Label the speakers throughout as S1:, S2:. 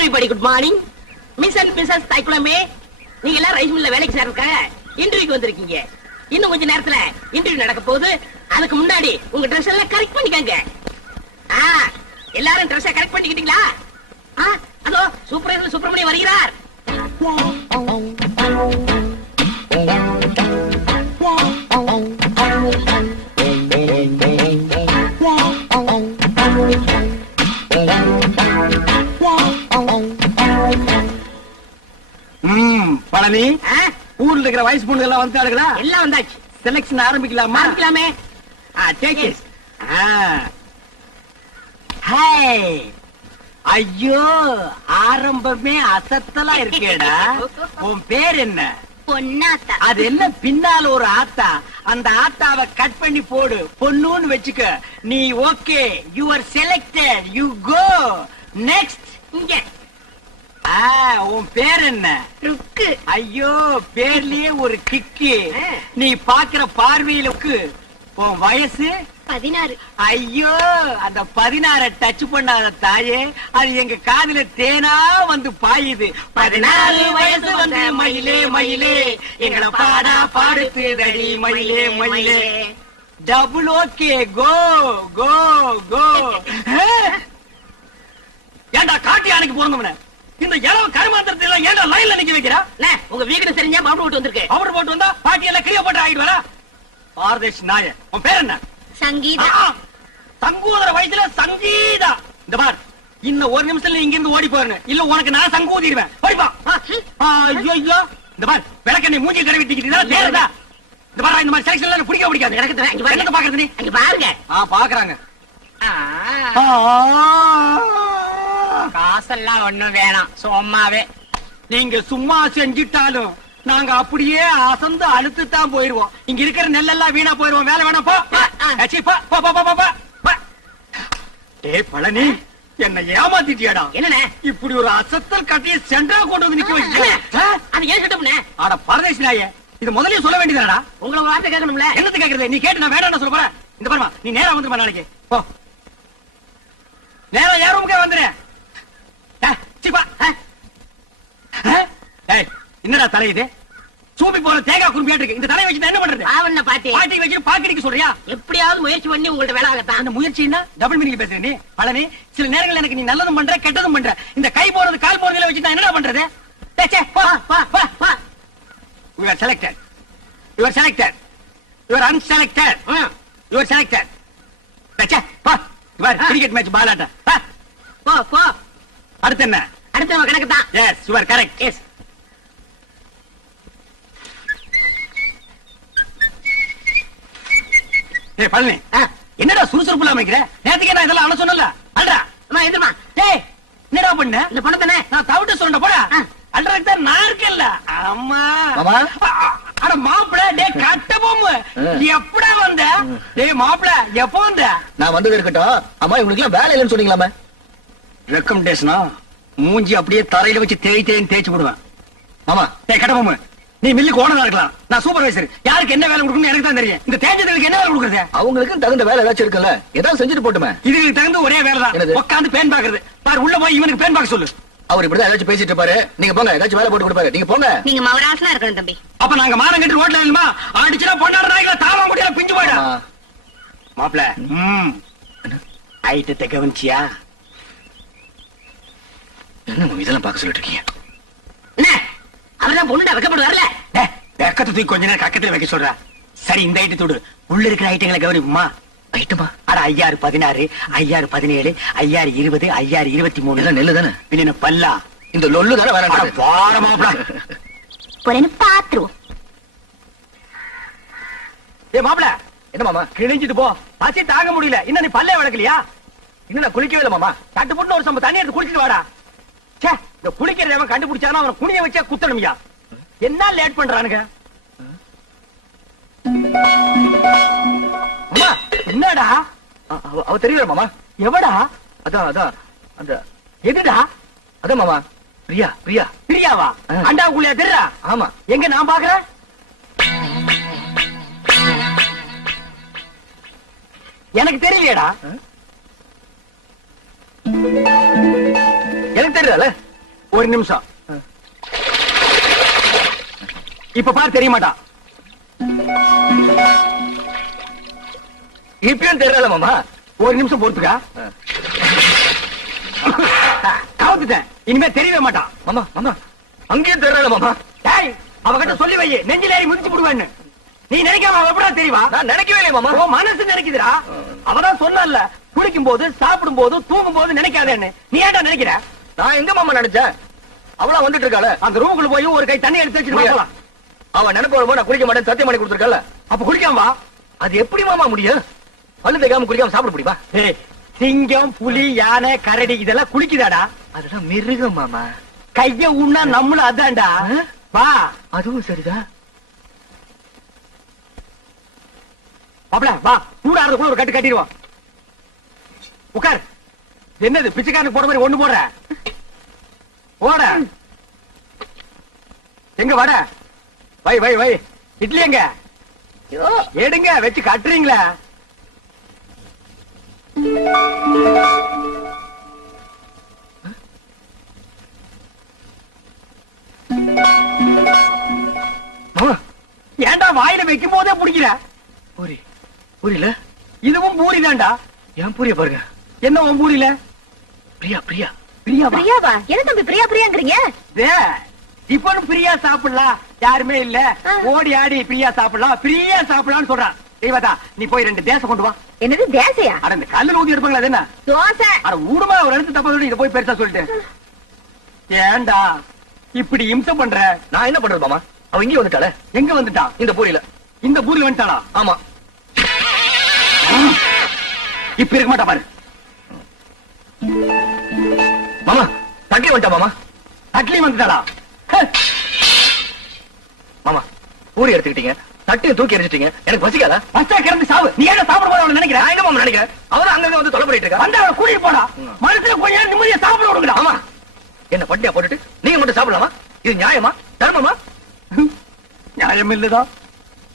S1: Everybody good morning miss and missus தைக்குளமே நீங்க எல்லாம் rice மில்ல வேலைக்கு சேர்க்க இன்டர்வியூக்கு வந்திருக்கீங்க. இன்னும் கொஞ்ச நேரத்துல இன்டர்வியூ நடக்க போகுது. அதுக்கு முன்னாடி உங்க ட்ரெஸ் எல்லாம் கரெக்ட் பண்ணிக்கங்க. ஆ, எல்லாரும் ட்ரெஸ் கரெக்ட் பண்ணிக்கிட்டீங்களா? ஆ, அதோ சூப்பர் சுப்பிரமணியம் வருகிறார்.
S2: ம் பழனி. ஊர்ல இருக்கிற வயசு பொண்ணுங்க எல்லாம் வந்துட்டாளுங்களா
S1: எல்லாம் வந்தாச்சு.
S2: செலக்ஷன் ஆரம்பிக்கலாமா?
S1: ஆரம்பிக்கலாமே.
S2: டேக் இட் ஹாய் ஐயோ ஆரம்பமே அசத்தலா இருக்கேடா. உன் பேர் என்ன?
S3: பொன்னாத்தா.
S2: அது என்ன? பின்னால ஒரு ஆத்தா. அந்த ஆத்தாவை கட் பண்ணி போடு. பொண்ணுன்னு வச்சுக்க. நீ okay you are selected you go next
S1: இங்க.
S2: உன் பேர் என்ன?
S1: ருக்கு.
S2: ஐயோ பேர்லயே ஒரு கிக்கு. நீ பாக்குற பார்வையிலுக்கு உன் வயசு?
S3: பதினாறு.
S2: ஐயோ அந்த பதினாற டச் பண்ணாத தாயே. அது எங்க காதுல தேனா வந்து பாயுது. பதினாறு வயசு வந்து மயிலே மயிலே. எங்களை பாடா பாடுத்துதடி மயிலே மயிலே. டபுள் ஓகே கோ கோ கோ ஏண்டா காட்டி அணைக்கு போறவன இந்த இளவு கருமாந்திரத்தை எல்லாம் ஏண்டா லைன்ல நிக்க வைக்கிறா?
S1: அண்ணே, உங்க வீடு தெரிஞ்சா பவுடர் விட்டு வந்திருக்கு.
S2: அவர் போட்டு வந்தா பாட்டி எல்லாம் கிளிய போட்டு ஆகிட்டு வரா. பாரதேஷ் நாய உன் பேர் என்ன?
S3: சங்கீதா.
S2: சங்கூதர வயசுல சங்கீதா. இந்த பார் இன்னும் ஒரு நிமிஷத்துல இங்க இருந்து ஓடி போறேன். இல்ல உனக்கு நான் சங்கூதிடுவேன். ஓடிப்பா ஐயோ ஐயோ இந்த பார் விளக்க மூஞ்சி கடை விட்டிக்கிட்டு தேருதா இந்த பார் இந்த மாதிரி செலக்ஷன் எல்லாம் எனக்கு பிடிக்க பிடிக்காது.
S1: எனக்கு.
S2: என்னத்த பாக்குறது நீ?
S1: அங்க பாருங்க.
S2: ஆ பாக்குறாங்க.
S1: ஆ, காசெல்லாம் ஒண்ணும் வேணாம். சும்மாவே.
S2: நீங்க சும்மா செஞ்சிட்டாலும் நாங்க அப்படியே அசந்து அழுத்து தான் போயிருவோம். இங்க இருக்கிற நெல்லெல்லாம் வீணா போயிருவோம். வேலை வேணாம் போ. டேய் பழனி என்ன ஏமாத்திட்டியாடா.
S1: என்னண்ணே?
S2: இப்படி ஒரு அசத்தல் கட்டிய சென்டரா கொண்டு வந்து நிக்க
S1: அது ஏன் சட்டம்ண்ணே
S2: ஆட பரதேசி நாயே இது முதல்லயே சொல்ல வேண்டியதாடா
S1: உங்களை வார்த்தை கேட்கணும்ல.
S2: என்னது கேக்குறது நீ கேட்டு நான் வேண்டாம் சொல்ல போறேன். இந்த பாருமா நீ நேரா வந்துருமா நாளைக்கு. போ. நேரா யார் ரூமுக்கே என்னடா தலை இது? சூப்பி போற தேங்காய் குறும்பியாட்டு இருக்கு இந்த தலையை வச்சு என்ன பண்றது?
S1: பாவண்ண பாட்டி?
S2: பாட்டி வச்சு பாக்கடிக்க சொல்றியா?
S1: எப்படியாவது முயற்சி பண்ணி உங்கள்ட்ட வேலை ஆகத்தான்
S2: அந்த முயற்சின்னா டபுள் மீனிங் பேசுற நீ பழனி. சில நேரங்கள் எனக்கு நீ நல்லதும் பண்ற கெட்டதும் பண்ற. இந்த கை போறது கால் போறதுல வச்சு நான் என்னடா பண்றது? போ, போ, போ, போ. You are selected. You are selected. You are unselected. You are selected. சே, சே, போ. இவர் கிரிக்கெட் மேட்ச் பாலாட்ட
S1: போ போ.
S2: அடுத்து என்ன?
S1: அடுத்த கணக்கு தான்.
S2: Yes you are correct
S1: S
S2: A Palani. என்னடா சுறுசுறுப்புல அமைக்கிற? நேத்துக்கே நான் இதெல்லாம் அழ சொன்னல அல்றா
S1: அம்மா எதிர்மா
S2: டேய். என்னடா பண்ண?
S1: இந்த பணத்தானே
S2: நான் தவிட்டு சொல்றேன் போடா. தான் நான் இருக்கேன்ல. அம்மா.
S4: மாமா?
S2: அட மாப்பிள டேய் கட்ட பொம்மு. எப்படா வந்த? டேய் மாப்பிள எப்போ வந்த?
S4: நான் வந்தது இருக்கட்டும். அம்மா இவங்களுக்கு எல்லாம் வேலை இல்லைன்னு சொன்னீங்களாமே
S2: ரெக்கமெண்டேஷனா மூஞ்சி அப்படியே தரையில வச்சு தேய் தேய்ன்னு தேய்ச்சு விடுவேன்
S4: ஆமா.
S2: டேய் கட்ட பொம்மு. நீ மில்லுக்கு ஓனரா இருக்கலாம். நான் சூப்பர்வைசர் யாருக்கு என்ன வேலை கொடுக்கணும் எனக்கு தான் தெரியும். இந்த தேஞ்சதுக்கு என்ன வேலை கொடுக்குறது?
S4: அவங்களுக்கு தகுந்த வேலை ஏதாச்சும் இருக்குல்ல? ஏதாவது செஞ்சுட்டு போட்டுமே.
S2: இதுக்கு தகுந்த ஒரே வேலை தான்? உட்காந்து பேன் பாக்குறது பாரு உள்ள போய் இவனுக்கு பேன் பார்க்க சொல்லு.
S4: அவர் இப்படிதான் ஏதாச்சும் பேசிட்டு இருப்பாரு. நீங்க போங்க ஏதாச்சும் வேலை போட்டு கொடுப்பாரு. நீங்க போங்க.
S3: நீங்க மவராசனா இருக்கணும் தம்பி.
S2: அப்ப நாங்க மானம் கட்டு ரோட்ல இல்லமா அடிச்சுனா பொண்ணாட நாய்கள தாவ முடியல பிஞ்சு போயிடா
S4: ஆமா.
S2: மாப்ள ம். ஐட்டத்தை கவனிச்சியா?
S4: என்ன இதெல்லாம் பார்க்க சொல்லிட்டு இருக்கீங்க
S1: அவர்தான் பொண்ணுடா வைக்கப்பட்டு வரல
S2: டேய், வெக்கத்தை தூக்கி கொஞ்ச நேரம் கக்கத்துல வைக்க சொல்ற. சரி இந்த ஐட்டத்தை விடு உள்ள இருக்கிற ஐட்டங்களை கவனிப்புமா?
S4: ஐட்டமா
S2: அட ஐயாறு பதினாறு ஐயாறு பதினேழு ஐயாறு இருபது ஐயாறு இருபத்தி மூணு
S4: நெல்லு தானே?
S2: பின்ன பல்லா?
S4: இந்த லொல்லு தானே
S2: அட
S4: வேலை
S2: பார மாப்ள
S3: பொறன்னு பாத்துருவோம்.
S2: ஏ மாப்ள
S4: என்ன மாமா?
S2: கிழிஞ்சிட்டு போ. பசி தாங்க முடியல. இன்னும் நீ பல்லே வளர்க்கலையா
S4: இன்னும் நான் குளிக்கவே இல்லை மாமா.
S2: தட்டு போட்டு ஒரு சம்ப தண்ணி எடுத்து குளிச்சிட்டு வாடா. இந்த குளிக்கிறத அவன் கண்டுபிடிச்சானா அவனை குனிய வச்சா குத்தணும்யா. என்ன லேட் பண்றானுங்க? என்னடா?
S4: அவ- தெரியல மாமா?
S2: எவடா?
S4: அதான் அதான் அந்த
S2: எதுடா?
S4: அதான் மாமா. பிரியா பிரியா.
S2: பிரியாவா. அண்டாவுக்குள்ளே தெரியா
S4: ஆமா.
S2: எங்க நான் பாக்குறேன் எனக்கு தெரியலையேடா.
S4: எனக்கு தெரியல.
S2: ஒரு நிமிஷம். இப்ப பாரு தெரிய மாட்டான்.
S4: இப்பயும் தெரியல மாமா.
S2: ஒரு நிமிஷம் பொறுத்துக்கா. கவுத்துட்டேன். இனிமே தெரியவே மாட்டான்.
S4: மாமா மாமா. அங்கேயும் தெரியல மாமா.
S2: டேய் அவகிட்ட சொல்லி வை. நெஞ்சில ஏறி மிதிச்சு விடுவேன்னு நீ நினைக்காம அவ எப்படா தெரியவா
S4: நான் நினைக்கவே இல்லை மாமா.
S2: உன் மனசு நினைக்குதுடா. அவதான் சொன்னல குளிக்கும் போது சாப்பிடும் போது தூங்கும் போது நினைக்காதேன்னு. நீ ஏன்டா நினைக்கிற?
S4: நான் எங்க மாமா நினைச்சேன்? அவளா வந்துட்டு இருக்காள.
S2: அந்த ரூமுக்குள்ள போய் ஒரு கை தண்ணி எடுத்து வச்சுட்டு. போலாம்.
S4: அவ நினைப்பு வரும்போது நான் குளிக்க மாட்டேன் சத்தியம் பண்ணி கொடுத்துருக்கல
S2: அப்ப குளிக்காம வா.
S4: அது எப்படி மாமா முடியும்? பல்லு தேக்காம குளிக்காம சாப்பிட முடியுமா?
S2: சிங்கம் புலி யானை கரடி இதெல்லாம் குளிக்குதாடா
S4: அதெல்லாம் மிருகம் மாமா.
S2: கைய உண்ணா நம்மளும் அதான்டா? வா.
S4: அதுவும் சரிதான்
S2: மாப்ள வா. சூடாறதுக்குள்ள ஒரு கட்டு கட்டிடுவோம். உட்கார். என்னது பிச்சைக்காரனுக்கு போற மாதிரி ஒண்ணு போடுற? ஓட எங்க வட? வை வை வை. இட்லி எங்க? எடுங்க வச்சு கட்டுறீங்களா? ஏன்டா வாயில வைக்கும் போதே பிடிக்கிற
S4: பூரி. புரியல?
S2: இதுவும் பூரி தான்டா
S4: ஏன் பூரிய பாருங்க?
S2: என்ன உன் பூரியில?
S4: பிரியா பிரியா.
S2: பிரியாவா?
S3: பிரியாவா? என்ன தம்பி பிரியா பிரியாங்கிறீங்க?
S2: டே, இப்பனும் பிரியா சாப்பிடலாம். யாருமே இல்ல. ஓடி ஆடி பிரியா சாப்பிடலாம். பிரியா சாப்பிடலாம்னு சொல்றான். தெய்வதா நீ போய் ரெண்டு தேசம் கொண்டு வா.
S3: என்னது தேசையா?
S2: அட இந்த கல்லுல ஊதி எடுப்பாங்களா என்ன?
S3: தோசை.
S2: அட ஊடுமா ஒரு இடத்து தப்பா சொல்லி இதை போய் பெருசா சொல்லிட்டு ஏன்டா இப்படி இம்சை பண்ற?
S4: நான் என்ன பண்றது மாமா? அவ இங்கே வந்துட்டாள.
S2: எங்க வந்துட்டான்
S4: இந்த பூரியில
S2: இந்த பூரில் வந்துட்டானா
S4: ஆமா.
S2: இப்ப இருக்க மாட்டா பாரு.
S4: மாமா தட்டி வந்துட்டா மாமா?
S2: அட்லி வந்துட்டாளா?
S4: மாமா பூரி எடுத்துக்கிட்டீங்க தட்டியை தூக்கி எரிஞ்சிட்டீங்க எனக்கு பசிக்காதா?
S2: பஸ்டா கிளம்பி சாவு. நீ ஏன் சாப்பிட போது அவளை நினைக்கிற?
S4: நான் எங்க மாமா நினைக்கிறேன்? அவதான் அங்க வந்து தொலை பண்ணிட்டு இருக்கா?
S2: வந்து அவளை கூட்டிட்டு போடா. மனசுல கொஞ்ச நேரம் நிம்மதியா சாப்பிட விடுங்கடா.
S4: ஆமா என்ன பட்டியா போட்டுட்டு? நீங்க மட்டும் சாப்பிடலாமா? இது நியாயமா? தர்மமா?
S2: நியாயம் இல்லதா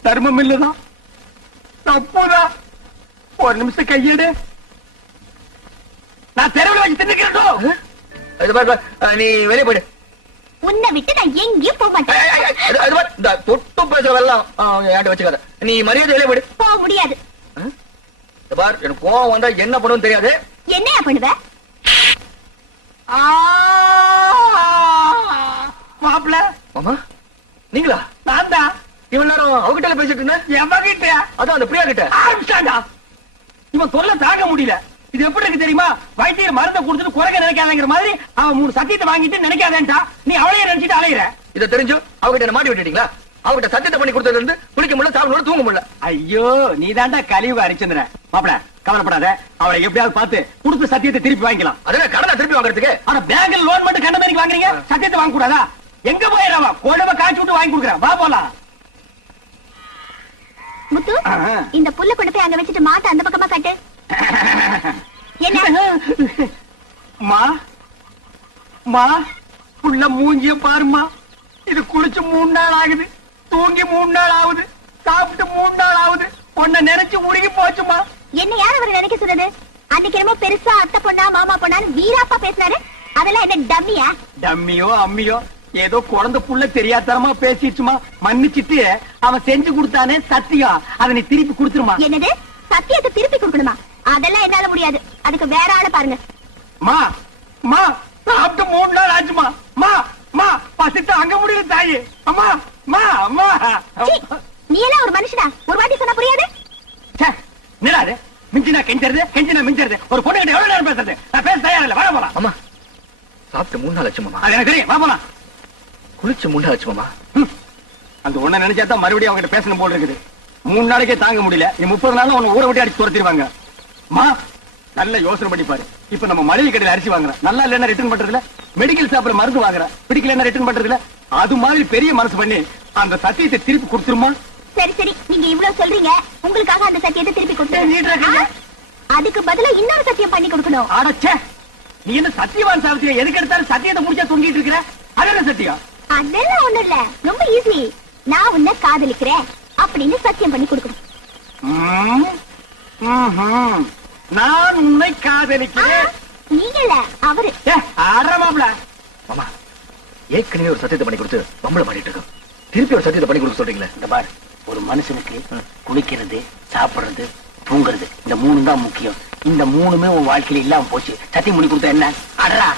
S2: தர்மம் இல்லதா தப்புதா ஒரு நிமிஷம் கையெடு. நான் தெருவில் வச்சு
S4: அஹ், நீ வெளியே போயிடு.
S3: உன்னை விட்டு நான் எங்கேயும் போக மாட்டேன்.
S4: தொட்டு பேசுற வெள்ளம் ஏன்ட்ட வச்சுக்காத. நீ மரியாதை வெளியே போயிடு.
S3: போக முடியாது.
S4: பார் எனக்கு கோவம் வந்தா என்ன பண்ணுன்னு தெரியாது.
S3: என்னையா பண்ணுவ?
S2: மாப்பிள
S4: மாமா நீங்களா?
S2: நான் தான்.
S4: இவ்வளவு நேரம் அவகிட்ட பேசிட்டு இருந்தேன்.
S2: எவகிட்ட
S4: அதான் அந்த பிரியா கிட்ட
S2: ஆரம்பிச்சாண்டா இவன் தொல்லை தாங்க முடியல. இது எப்படி இருக்கு தெரியுமா? வைத்தியர் மருந்தை கொடுத்துட்டு குறைக்க நினைக்காதங்கிற மாதிரி அவன் மூணு சத்தியத்தை வாங்கிட்டு நினைக்காதேன்டா நீ அவளையே நினைச்சிட்டு அலையிற.
S4: இதை தெரிஞ்சு அவகிட்ட என்ன மாட்டி விட்டுட்டீங்களா? அவகிட்ட சத்தியத்தை பண்ணி கொடுத்ததுல இருந்து குளிக்க முடியல சாப்பிட தூங்க முடியல.
S2: ஐயோ நீதான்டா கலியுக ஹரிச்சந்திரன் மாப்பிள கவலைப்படாத. அவளை எப்படியாவது பார்த்து கொடுத்த சத்தியத்தை திருப்பி வாங்கிக்கலாம்.
S4: அதே கடனை திருப்பி வாங்குறதுக்கு?
S2: ஆனா பேங்க்ல லோன் மட்டும் கண்ட மாதிரி வாங்குறீங்க? சத்தியத்தை வாங்க கூடாதா எங்க போயிடவா கொழுவ காய்ச்சி விட்டு வாங்கி கொடுக்குறேன் வா போலாம்.
S3: முத்து. இந்த புல்ல கொண்டு போய் அங்க வச்சுட்டு மாட்ட அந்த பக்கமா கட்டு.
S2: மா மா புள்ள மூஞ்சிய பாருமா இது குளிச்சு மூணு நாள் ஆகுது. தூங்கி மூணு நாள் ஆகுது. சாப்பிட்டு மூணு நாள் ஆகுது. உன்னை நினைச்சு உருகி போச்சுமா
S3: என்ன யார் அவர் நினைக்க சொன்னது? அன்னைக்கு என்னமோ பெருசா அத்தை பொண்ணா மாமா பொண்ணான்னு வீராப்பா பேசினாரு. அதெல்லாம் என்ன டம்மியா?
S2: டம்மியோ அம்மியோ ஏதோ குழந்தை புள்ள தெரியாதனமா பேசிடுச்சுமா மன்னிச்சிட்டு அவன் செஞ்சு கொடுத்தானே சத்தியம். அதை நீ திருப்பி கொடுத்துருமா.
S3: என்னது? சத்தியத்தை திருப்பி கொடுக்கணுமா? அதெல்லாம் என்னால முடியாது. அதுக்கு வேற ஆளை பாருங்க.
S2: மா மா சாப்பிட்டு மூணு நாள் ஆச்சுமா? மா மா பசிட்டு அங்க முடியல தாயி. அம்மா மா அம்மா.
S3: நீ எல்லாம் ஒரு மனுஷனா? ஒரு வாட்டி சொன்னா புரியாது?
S2: இது மிஞ்சினா கெஞ்சறது கெஞ்சினா மிஞ்சறது. ஒரு பொண்ணு கிட்ட எவ்வளவு நேரம் பேசுறது? நான் பேச தயார் இல்ல வர போலாம்.
S4: அம்மா சாப்பிட்டு மூணு நாள் ஆச்சு மாமா
S2: அது எனக்கு தெரியும் வா போலாம்.
S4: குளிச்சு மூணு நாள் ஆச்சு மாமா
S2: ம். அந்த ஒண்ண நினைச்சா தான் மறுபடியும் அவங்க கிட்ட பேசணும் போல இருக்குது. மூணு நாளைக்கே தாங்க முடியல. நீ முப்பது நாள் உன்னை ஊரை விட்டு அடிச்சு துரத்திடுவாங்க. மா நல்ல யோசனை பண்ணி பாரு. இப்ப நம்ம மளிகை கடையில அரிசி வாங்குறோம் நல்லா இல்லைன்னா ரிட்டர்ன் பண்றதுல? மெடிக்கல் ஷாப்ல மருந்து வாங்குறோம் பிடிக்கலன்னா ரிட்டர்ன் பண்றதுல? அது மாதிரி பெரிய மனசு பண்ணி அந்த சத்தியத்தை திருப்பி கொடுத்துருமா?
S3: சரி சரி. நீங்க இவ்வளவு சொல்றீங்க. உங்களுக்காக அந்த சத்தியத்தை திருப்பி கொடுத்து. அதுக்கு பதிலா இன்னொரு சத்தியம் பண்ணி கொடுக்கணும்.
S2: அடச்சே நீ என்ன சத்தியவான் சாவித்திரியா எதுக்கு எடுத்தாலும் சத்தியத்தை முடிச்சா தொங்கிட்டு இருக்கிற? அது என்ன சத்தியம்?
S3: அதெல்லாம் ஒண்ணும் இல்ல. ரொம்ப ஈஸி நான் உன்னை காதலிக்கிறேன். அப்படின்னு சத்தியம் பண்ணி கொடுக்கணும்.
S2: நான் உன்னை காதலிக்கிறேன்.
S3: நீங்க இல்ல அவரு.
S2: மாப்ள
S4: மாமா ஏற்கனவே ஒரு சத்தியத்தை பண்ணி கொடுத்து பம்பளை மாட்டிட்டு இருக்கோம். திருப்பி ஒரு சத்தியத்தை பண்ணி கொடுக்க சொல்றீங்களே.
S1: இந்த பார் ஒரு மனுஷனுக்கு குளிக்கிறது சாப்பிடுறது தூங்குறது இந்த மூணு தான் முக்கியம். இந்த மூணுமே உன் வாழ்க்கையில இல்லாம போச்சு. சத்தியம் பண்ணி கொடுத்தா என்ன? அடரா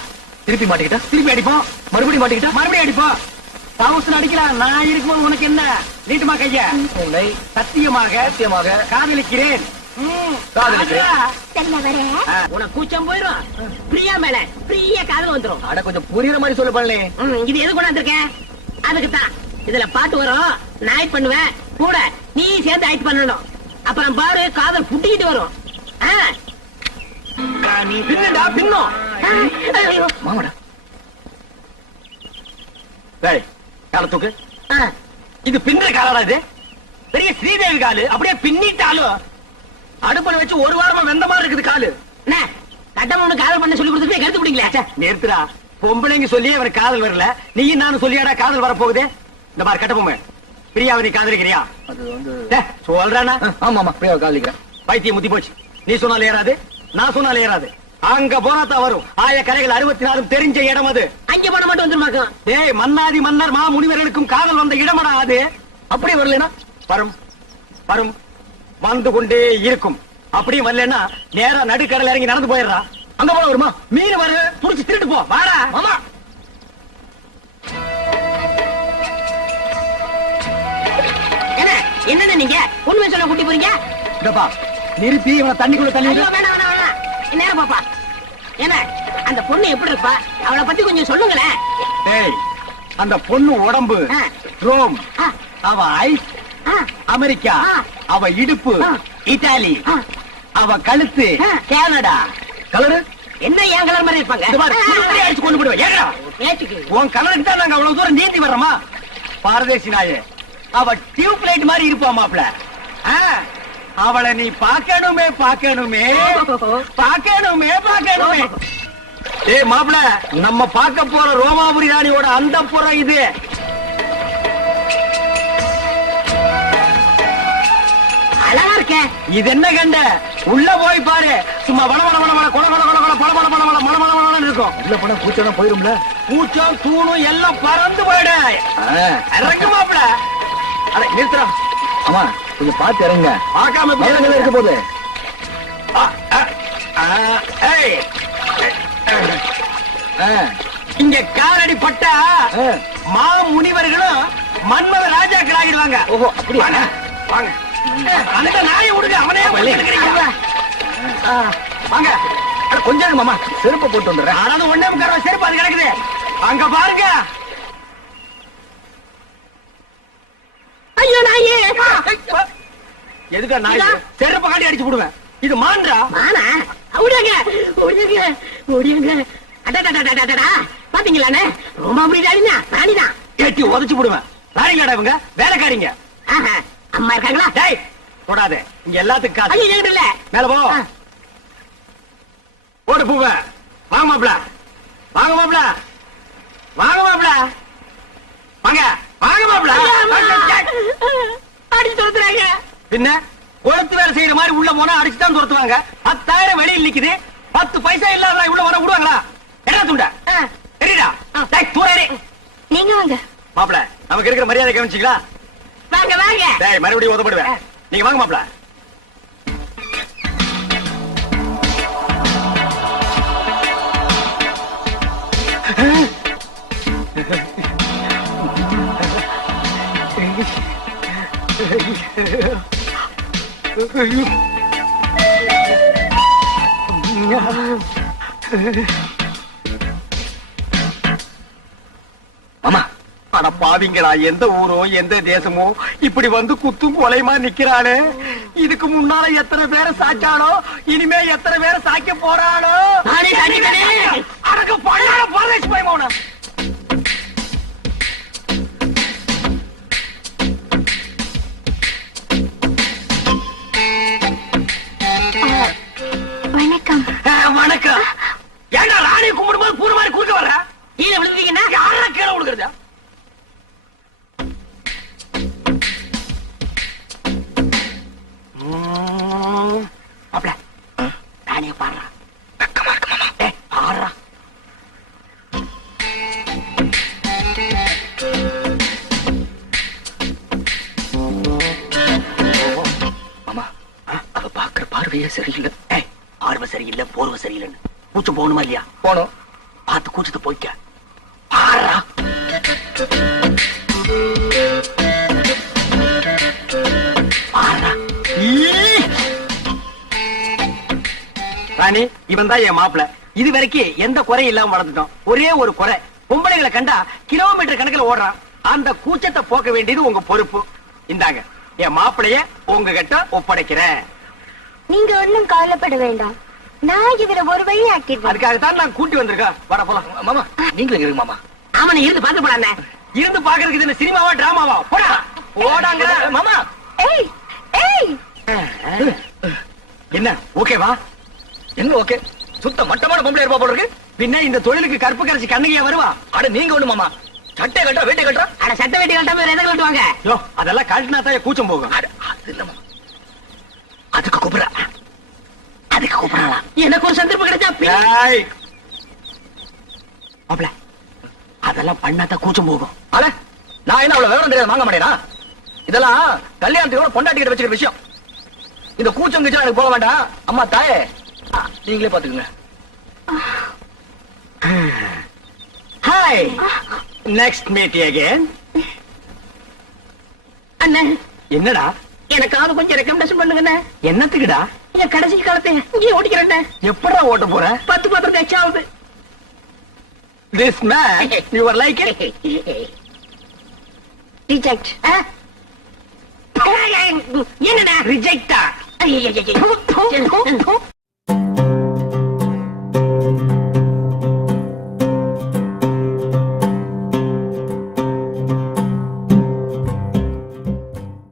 S4: திருப்பி மாட்டிக்கிட்டா?
S1: திருப்பி அடிப்போம்.
S4: மறுபடியும் மாட்டிக்கிட்டா?
S1: மறுபடியும் அடிப்போம். தவுசன் அடிக்கலாம் நான் இருக்கும்போது உனக்கு என்ன? நீட்டுமா கைய?
S4: உன்னை
S1: சத்தியமாக
S4: சத்தியமாக
S1: காதலிக்கிறேன். உனக்கு கூச்சம் போயிரும். பிரியா மேல பிரியா காதல் வந்துரும்.
S4: அட கொஞ்சம் புரியுற மாதிரி சொல்ல பண்ணலே
S1: இது எது கொண்டு வந்திருக்கேன் அதுக்கு தான். இதுல பாட்டு வரும். நான் பண்ணுவேன். கூட நீ சேர்ந்து ஆக்ட் பண்ணணும். அப்புறம் பாரு காதல் புட்டிக்கிட்டு வரும். நீ பின்னுடா பின்னும்.
S4: மாமாடா கால தூக்கு.
S1: இது பின்னுற காலடா இது. பெரிய ஸ்ரீதேவி காலு. அப்படியே பின்னிட்டாலும் அடுப்புல வச்சு ஒரு வாரமா வெந்த மாதிரி இருக்குது காலு. என்ன? கட்டம் ஒண்ணு காதல் பண்ண சொல்லி கொடுத்துட்டு கருத்து பிடிங்களா நிறுத்துடா பொம்பளைங்க சொல்லி அவனுக்கு காதல் வரல. நீயும் நானும் சொல்லியாடா காதல் வர போகுது இந்த மாதிரி கட்ட பொம்மை. பிரியாவை நீ காதலிக்கிறியா?
S4: அது வந்து
S1: டே, சொல்றானா?
S4: ஆமா ஆமா பிரியாவை காதலிக்கிறேன்.
S1: பைத்தியம் முத்தி போச்சு. நீ சொன்னாலும் ஏறாது நான் சொன்னாலும் ஏறாது. அங்க போனா தான் வரும். ஆய கலைகள் அறுபத்தி நாலும் தெரிஞ்ச இடம் அது. அங்க போன மட்டும் வந்துருமாக்கும் டேய் மன்னாதி மன்னர் மா முனிவர்களுக்கும் காதல் வந்த இடமடா அது.
S4: அப்படி வரலனா
S1: வரும் வரும். வந்து கொண்டே இருக்கும். அப்படியும் வரலன்னா நேரா நடுக்கடல இறங்கி நடந்து போயிடுறா
S4: அங்க போல வருமா
S1: மீன் வரு புடிச்சு திருட்டு போ. வாடா.
S4: மாமா.
S1: என்ன? நீங்க? உண்மை சொல்ல கூட்டி போறீங்க?
S4: இதப்பா நிறுத்தி இவனை தண்ணிக்குள்ள தள்ளி
S1: வேணாம் வேணாம் வேணாம். நேரம் பாப்பா. என்ன? அந்த பொண்ணு எப்படி இருப்பா? அவளை பத்தி கொஞ்சம் சொல்லுங்களேன்.
S2: டேய் அந்த பொண்ணு உடம்பு. ரோம். அவ ஐஸ் அமெரிக்கா. அவ இடுப்பு. இத்தாலி. அவ கழுத்து. கனடா.
S4: கலரு
S1: என்ன ஏன் கலர் மாதிரி இருப்பாங்க?
S2: அடிச்சு கொண்டு போடுவேன் உன் கலருக்கு தான் நாங்க அவ்வளவு தூரம் நீந்தி வர்றோமா? பாரதேசி நாயே அவ டியூப் லைட் மாதிரி இருப்பா மாப்ள அவளை நீ பார்க்கணுமே பார்க்கணுமே. பார்க்கணுமே பார்க்கணுமே. ஏய் மாப்ள நம்ம பார்க்க போற ரோமாபுரி ராணியோட அந்த புறம் இது.
S1: அழகா இருக்கே.
S2: இது என்ன கண்ட? உள்ள போய் பாரு. சும்மா வள வள வள வள கொல கொல கொல கொல மள மளன்னு இருக்கும்.
S4: உள்ள போனா பூச்செல்லாம் போயிரும்ல?
S2: பூச்சம் தூணும் எல்லாம் பறந்து போயிடு இறங்கு மாப்ள
S4: அட நிறுத்துறா அம்மா கொஞ்சம் பார்த்து இறங்க
S2: பார்க்காம போய்
S4: மேல இருக்க.
S2: ஆ, இங்க காலடி பட்டா. மா முனிவர்களும் மன்மத ராஜாக்கள் ஆகிடுவாங்க
S4: ஓஹோ, அப்படியா?
S2: வாங்க, வாங்க. அந்த நாயை விடுங்க அவனே வாங்க.
S4: கொஞ்சம் மாமா செருப்பை போட்டு வந்துடுறேன்.
S2: ஆனாலும் ஒண்ணே முக்கால் செருப்பு அது கிடக்குது. அங்க பாருங்க.
S1: ஐயோ நாயே.
S2: எதுக்கா நாய்? செருப்பை காட்டி அடிச்சு விடுவேன். இது மான்றா?
S1: வானா ஓடியாங்க ஓடியாங்க ஓடியாங்க அடடடடடடடா பாத்தீங்களாண்ணே? ரொம்ப அப்படி ராணினா ராணிதான்.
S2: ஏட்டி உதச்சு விடுவேன். ராணிங்கடா இவங்க? வேலைக்காரிங்க.
S1: அம்மா இருக்காங்களா?
S2: டேய் தொடாதே இங்க எல்லாத்துக்கும் காசு.
S1: ஐயோ இல்ல
S2: மேல போ. ஓடு பூவ. வாங்க மாப்ள வாங்க மாப்ள வாங்க மாப்ள வாங்க. வாங்க மாப்ள.
S1: அடிச்சு துரத்துறாங்க.
S2: பின்ன கொளுத்து வேலை செய்யற மாதிரி உள்ள போனா அடிச்சு தான் துரத்துவாங்க. பத்தாயிரம் வெளியில் நிக்குது. பத்து பைசா இல்லாத உள்ள வர விடுவாங்களா? என்ன துண்ட. தெரியுதா? தூரே.
S3: நீங்க வாங்க.
S2: மாப்ள நமக்கு இருக்கிற மரியாதை கவனிச்சிங்களா?
S1: வாங்க வாங்க.
S2: டேய் மறுபடியும் உதப்படுவேன் நீங்க வாங்க மாப்ள
S4: மாமா
S2: பாவிங்களா? எந்த ஊரோ எந்த தேசமோ? இப்படி வந்து குத்தும் கொலைமா நிக்கிறாளே? இதுக்கு முன்னால எத்தனை பேரை சாச்சாளோ? இனிமே எத்தனை பேரை சாய்க்க போறாளோ. அடக்கு பழைய பரதேசி போய்
S3: வணக்கம்.
S2: வணக்கம். ஏன்டா ராணி கும்பிடும்போது பூர மாதிரி குறுக்க வர்ற?
S1: கீழே விழுந்தீங்கன்னா
S2: யாரா கீழே விழுகிறது?
S1: மாப்பிள. தானிய பாடுறா.
S4: பக்கமா இருக்கு மாமா.
S1: டே பாடுறா மாமா அவ பாக்குற பார்வையே
S4: சரியில்லை.
S1: ஏய் பார்வை சரியில்லை போர்வை சரியில்லைன்னு. பூச்சு போகணுமா இல்லையா?
S4: போனோம்
S2: இவன் தான் என் மாப்பிள. இது வரைக்கும் எந்த குறையும் இல்லாம வளர்ந்துட்டோம். ஒரே ஒரு குறை. பொம்பளைகளை கண்டா கிலோமீட்டர் கணக்குல ஓடுறான். அந்த கூச்சத்தை போக்க வேண்டியது உங்க பொறுப்பு. இந்தாங்க என் மாப்பிளைய உங்ககிட்ட ஒப்படைக்கிறேன்.
S3: நீங்க ஒண்ணும் கவலைப்பட வேண்டாம். நான் இவரை ஒரு வழி ஆக்கிடுவேன்.
S2: அதுக்காகத்தான் நான் கூட்டி வந்திருக்கேன். வர போலாம்.
S4: மாமா நீங்களும் இருங்க மாமா.
S1: ஆமா நீ இருந்து பார்த்து போடானே
S2: இருந்து பாக்குறதுக்கு இது சினிமாவா டிராமாவா? போடா. போடாங்க
S4: மாமா.
S3: ஏய் ஏய்.
S2: என்ன ஓகேவா?
S4: என்ன ஓகே. சுத்த மட்டமான பொம்பளை இருப்பா போல இருக்கு.
S2: பின்ன இந்த தொழிலுக்கு கருப்பு கரைச்சி கண்ணுகையா வருவா?
S4: அட நீங்க ஒண்ணு மாமா. சட்டை கட்டா வேட்டை கட்டா
S1: அட சட்ட வெட்டி கட்டாம வேற எதை கட்டுவாங்க?
S2: யோ அதெல்லாம் கழட்டினா தான் கூச்சம் போகும்.
S4: அது இல்ல அதுக்கு கூப்பிடுற.
S1: அதுக்கு கூப்பிடலாம் எனக்கு ஒரு சந்தர்ப்பம் கிடைச்சா.
S2: மாப்பிள அதெல்லாம் பண்ணாதான் கூச்சம் போகும்.
S4: அட நான் என்ன அவ்வளவு விவரம் தெரியாது வாங்க மாட்டேனா இதெல்லாம் கல்யாணத்துக்கு பொண்டாட்டிக்கிட்ட வச்சுக்கிற விஷயம். இந்த கூச்சம் கீச்சம் எனக்கு போக வேண்டாம். அம்மா தாயே நீங்களே பாத்துக்கங்க
S2: ஹாய் நெக்ஸ்ட் மீட் அகைன்
S1: அண்ணே.
S2: என்னடா?
S1: எனக்காவது கொஞ்சம் ரெக்கமெண்டேஷன் பண்ணுங்கண்ணே.
S2: என்னத்துக்குடா?
S1: என் கடைசி காலத்தை இங்கே ஓடிக்கிறேன்
S2: எப்படா ஓட்ட போற?
S1: பத்து பத்திரம் கட்சி ஆகுது.
S2: This man your like
S3: reject
S1: என்னடா?
S2: ரிஜெக்டா.